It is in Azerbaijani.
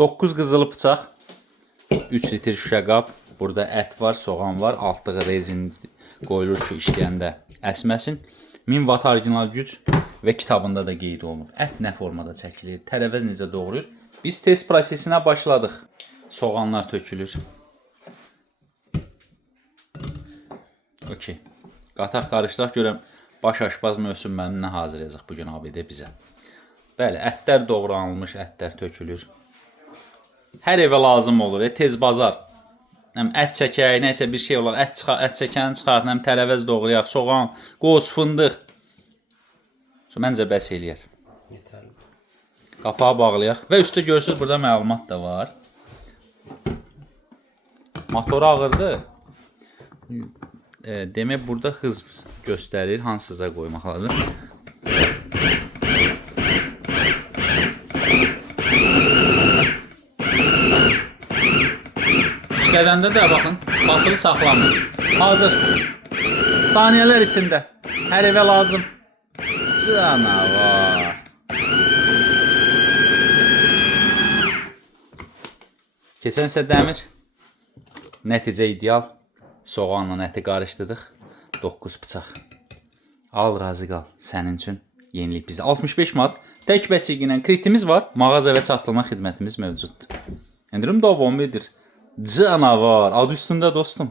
9 qızılı bıçaq, 3 litr şüşə qab. Burada ət var, soğan var. Altlığı rezin qoyulur ki, işləyəndə əsməsin. 1000 watt orijinal güc və kitabında da qeyd olunub. Ət nə formada çəkilir, tərəvəz necə doğrayır. Biz test prosesinə başladıq. Soğanlar tökülür. Okey. Qataq qarışdıraq görəm baş aşbaz Möhsün müəllim nə hazırlayacaq bugün abidə bizə. Bəli, ətlər doğranılmış, ətlər tökülür. Hər evə lazım olur, tez bazar. Həm ət çəkək, nəysə bir şey olar, ət çəkəni çıxartın, həm tərəvəz doğrayaq, soğan, qoz, fındıq. Məncə bəs eləyər. Qapağı bağlayaq və üstə görürsünüz, burada məlumat da var. Motoru ağırdır. Demək, burada hız göstərir, hansıza qoymaq lazım. İşlədəndə də baxın, basılı saxlanır. Hazır. Saniyələr içində. Hər evə lazım. Canavar. Keçən isə dəmir. Nəticə ideal. Soğanla əti qarışdırdıq. 9 bıçaq. Al, razı qal. Sənin üçün yenilik bizdə. 65 manat. Tək vəsiqə ilə kreditimiz var. Mağaza və çatdırma xidmətimiz mövcuddur. Endirim davam edir. Canavar. Adı üstündə dostum.